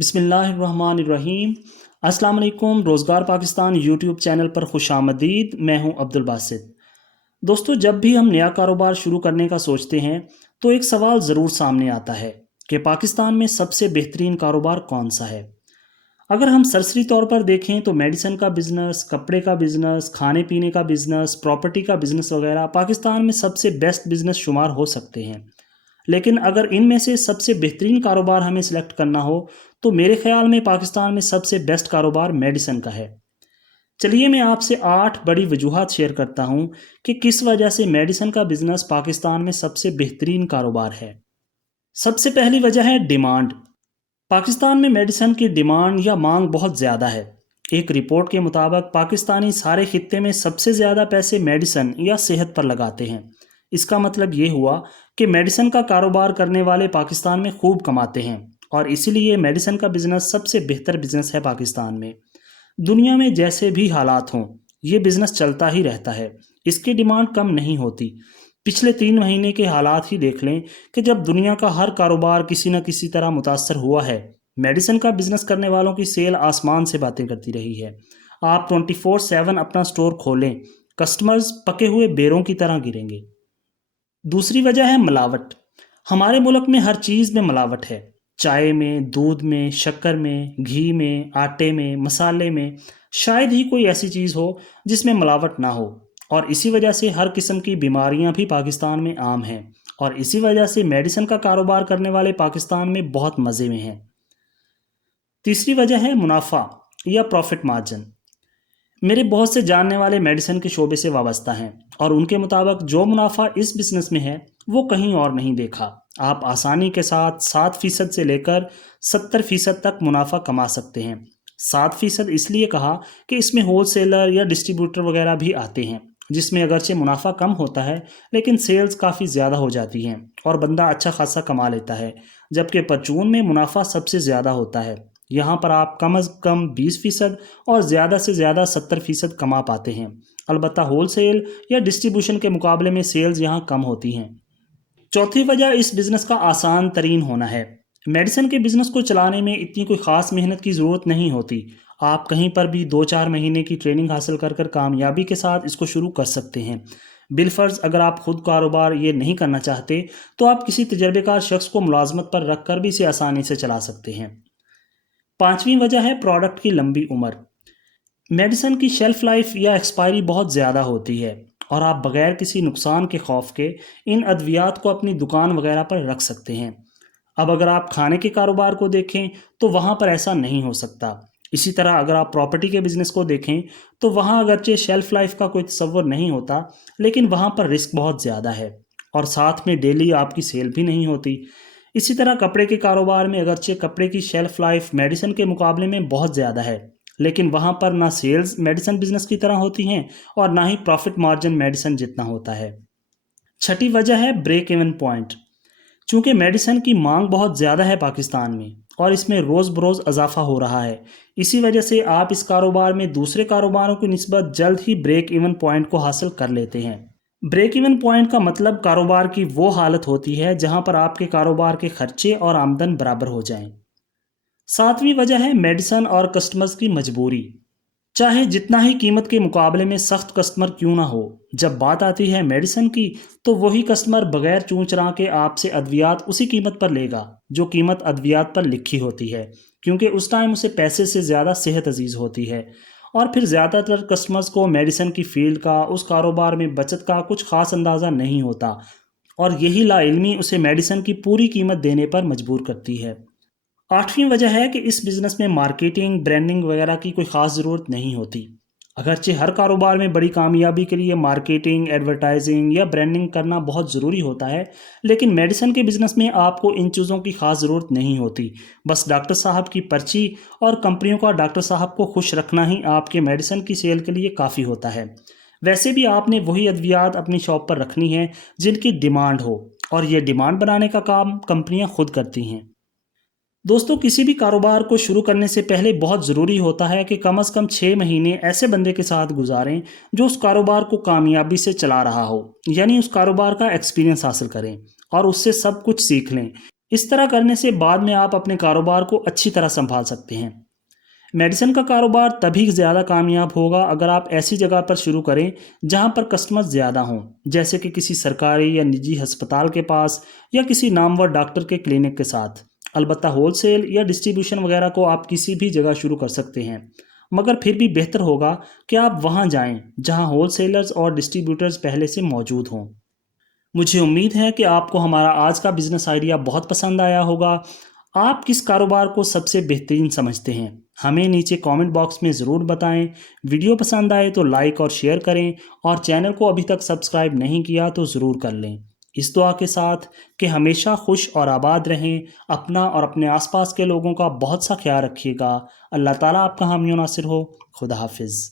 بسم اللہ الرحمن الرحیم۔ السلام علیکم۔ روزگار پاکستان یوٹیوب چینل پر خوش آمدید۔ میں ہوں عبد الباسط۔ دوستو، جب بھی ہم نیا کاروبار شروع کرنے کا سوچتے ہیں تو ایک سوال ضرور سامنے آتا ہے کہ پاکستان میں سب سے بہترین کاروبار کون سا ہے؟ اگر ہم سرسری طور پر دیکھیں تو میڈیسن کا بزنس، کپڑے کا بزنس، کھانے پینے کا بزنس، پراپرٹی کا بزنس وغیرہ پاکستان میں سب سے بیسٹ بزنس شمار ہو سکتے ہیں۔ لیکن اگر ان میں سے سب سے بہترین کاروبار ہمیں سلیکٹ کرنا ہو تو میرے خیال میں پاکستان میں سب سے بیسٹ کاروبار میڈیسن کا ہے۔ چلیے میں آپ سے 8 بڑی وجوہات شیئر کرتا ہوں کہ کس وجہ سے میڈیسن کا بزنس پاکستان میں سب سے بہترین کاروبار ہے۔ سب سے پہلی وجہ ہے ڈیمانڈ۔ پاکستان میں میڈیسن کی ڈیمانڈ یا مانگ بہت زیادہ ہے۔ ایک رپورٹ کے مطابق پاکستانی سارے خطے میں سب سے زیادہ پیسے میڈیسن یا صحت پر لگاتے ہیں۔ اس کا مطلب یہ ہوا کہ میڈیسن کا کاروبار کرنے والے پاکستان میں خوب کماتے ہیں، اور اسی لیے میڈیسن کا بزنس سب سے بہتر بزنس ہے پاکستان میں۔ دنیا میں جیسے بھی حالات ہوں، یہ بزنس چلتا ہی رہتا ہے، اس کی ڈیمانڈ کم نہیں ہوتی۔ پچھلے 3 مہینے کے حالات ہی دیکھ لیں کہ جب دنیا کا ہر کاروبار کسی نہ کسی طرح متاثر ہوا ہے، میڈیسن کا بزنس کرنے والوں کی سیل آسمان سے باتیں کرتی رہی ہے۔ آپ 24/7 اپنا سٹور کھولیں، کسٹمرز پکے ہوئے بیروں کی طرح گریں گے۔ دوسری وجہ ہے ملاوٹ۔ ہمارے ملک میں ہر چیز میں ملاوٹ ہے، چائے میں، دودھ میں، شکر میں، گھی میں، آٹے میں، مسالے میں۔ شاید ہی کوئی ایسی چیز ہو جس میں ملاوٹ نہ ہو، اور اسی وجہ سے ہر قسم کی بیماریاں بھی پاکستان میں عام ہیں، اور اسی وجہ سے میڈیسن کا کاروبار کرنے والے پاکستان میں بہت مزے میں ہیں۔ تیسری وجہ ہے منافع یا پروفٹ مارجن۔ میرے بہت سے جاننے والے میڈیسن کے شعبے سے وابستہ ہیں، اور ان کے مطابق جو منافع اس بزنس میں ہے وہ کہیں اور نہیں دیکھا۔ آپ آسانی کے ساتھ 7% سے لے کر 70% تک منافع کما سکتے ہیں۔ 7% اس لیے کہا کہ اس میں ہول سیلر یا ڈسٹریبیوٹر وغیرہ بھی آتے ہیں، جس میں اگرچہ منافع کم ہوتا ہے لیکن سیلز کافی زیادہ ہو جاتی ہیں اور بندہ اچھا خاصا کما لیتا ہے، جبکہ پرچون میں منافع سب سے زیادہ ہوتا ہے۔ یہاں پر آپ کم از کم 20% اور زیادہ سے زیادہ 70% کما پاتے ہیں۔ البتہ ہول سیل یا ڈسٹریبیوشن کے مقابلے میں سیلز یہاں کم ہوتی ہیں۔ چوتھی وجہ اس بزنس کا آسان ترین ہونا ہے۔ میڈیسن کے بزنس کو چلانے میں اتنی کوئی خاص محنت کی ضرورت نہیں ہوتی۔ آپ کہیں پر بھی 2-4 مہینے کی ٹریننگ حاصل کر کامیابی کے ساتھ اس کو شروع کر سکتے ہیں۔ بالفرض اگر آپ خود کاروبار یہ نہیں کرنا چاہتے تو آپ کسی تجربے کار شخص کو ملازمت پر رکھ کر بھی اسے آسانی سے چلا سکتے ہیں۔ 5ویں وجہ ہے پروڈکٹ کی لمبی عمر۔ میڈیسن کی شیلف لائف یا ایکسپائری بہت زیادہ ہوتی ہے، اور آپ بغیر کسی نقصان کے خوف کے ان ادویات کو اپنی دکان وغیرہ پر رکھ سکتے ہیں۔ اب اگر آپ کھانے کے کاروبار کو دیکھیں تو وہاں پر ایسا نہیں ہو سکتا۔ اسی طرح اگر آپ پراپرٹی کے بزنس کو دیکھیں تو وہاں اگرچہ شیلف لائف کا کوئی تصور نہیں ہوتا، لیکن وہاں پر رسک بہت زیادہ ہے، اور ساتھ میں ڈیلی آپ کی سیل بھی نہیں ہوتی۔ اسی طرح کپڑے کے کاروبار میں اگرچہ کپڑے کی شیلف لائف میڈیسن کے مقابلے میں بہت زیادہ ہے، لیکن وہاں پر نہ سیلز میڈیسن بزنس کی طرح ہوتی ہیں اور نہ ہی پروفٹ مارجن میڈیسن جتنا ہوتا ہے۔ 6ٹھی وجہ ہے بریک ایون پوائنٹ۔ چونکہ میڈیسن کی مانگ بہت زیادہ ہے پاکستان میں، اور اس میں روز بروز اضافہ ہو رہا ہے، اسی وجہ سے آپ اس کاروبار میں دوسرے کاروباروں کی نسبت جلد ہی بریک ایون پوائنٹ کو حاصل کر لیتے ہیں۔ بریک ایون پوائنٹ کا مطلب کاروبار کی وہ حالت ہوتی ہے جہاں پر آپ کے کاروبار کے خرچے اور آمدن برابر ہو جائیں۔ 7ویں وجہ ہے میڈیسن اور کسٹمرز کی مجبوری۔ چاہے جتنا ہی قیمت کے مقابلے میں سخت کسٹمر کیوں نہ ہو، جب بات آتی ہے میڈیسن کی تو وہی کسٹمر بغیر چون چرا کے آپ سے ادویات اسی قیمت پر لے گا جو قیمت ادویات پر لکھی ہوتی ہے، کیونکہ اس ٹائم اسے پیسے سے زیادہ صحت عزیز ہوتی ہے۔ اور پھر زیادہ تر کسٹمرز کو میڈیسن کی فیلڈ کا، اس کاروبار میں بچت کا کچھ خاص اندازہ نہیں ہوتا، اور یہی لا علمی اسے میڈیسن کی پوری قیمت دینے پر مجبور کرتی ہے۔ 8ویں وجہ ہے کہ اس بزنس میں مارکیٹنگ، برانڈنگ وغیرہ کی کوئی خاص ضرورت نہیں ہوتی۔ اگرچہ ہر کاروبار میں بڑی کامیابی کے لیے مارکیٹنگ، ایڈورٹائزنگ یا برانڈنگ کرنا بہت ضروری ہوتا ہے، لیکن میڈیسن کے بزنس میں آپ کو ان چیزوں کی خاص ضرورت نہیں ہوتی۔ بس ڈاکٹر صاحب کی پرچی اور کمپنیوں کا ڈاکٹر صاحب کو خوش رکھنا ہی آپ کے میڈیسن کی سیل کے لیے کافی ہوتا ہے۔ ویسے بھی آپ نے وہی ادویات اپنی شاپ پر رکھنی ہے جن کی ڈیمانڈ ہو، اور یہ ڈیمانڈ بنانے کا کام کمپنیاں خود کرتی ہیں۔ دوستو، کسی بھی کاروبار کو شروع کرنے سے پہلے بہت ضروری ہوتا ہے کہ کم از کم 6 مہینے ایسے بندے کے ساتھ گزاریں جو اس کاروبار کو کامیابی سے چلا رہا ہو، یعنی اس کاروبار کا ایکسپیرینس حاصل کریں اور اس سے سب کچھ سیکھ لیں۔ اس طرح کرنے سے بعد میں آپ اپنے کاروبار کو اچھی طرح سنبھال سکتے ہیں۔ میڈیسن کا کاروبار تبھی زیادہ کامیاب ہوگا اگر آپ ایسی جگہ پر شروع کریں جہاں پر کسٹمر زیادہ ہوں، جیسے کہ کسی سرکاری یا نجی ہسپتال کے پاس یا کسی نامور ڈاکٹر کے کلینک کے ساتھ۔ البتہ ہول سیل یا ڈسٹریبیوشن وغیرہ کو آپ کسی بھی جگہ شروع کر سکتے ہیں، مگر پھر بھی بہتر ہوگا کہ آپ وہاں جائیں جہاں ہول سیلرز اور ڈسٹریبیوٹرز پہلے سے موجود ہوں۔ مجھے امید ہے کہ آپ کو ہمارا آج کا بزنس آئیڈیا بہت پسند آیا ہوگا۔ آپ کس کاروبار کو سب سے بہترین سمجھتے ہیں؟ ہمیں نیچے کامنٹ باکس میں ضرور بتائیں۔ ویڈیو پسند آئے تو لائک اور شیئر کریں، اور چینل کو ابھی تک سبسکرائب نہیں کیا تو ضرور کر لیں۔ اس دعا کے ساتھ کہ ہمیشہ خوش اور آباد رہیں، اپنا اور اپنے آس پاس کے لوگوں کا بہت سا خیال رکھیے گا۔ اللہ تعالیٰ آپ کا حامی و ناصر ہو۔ خدا حافظ۔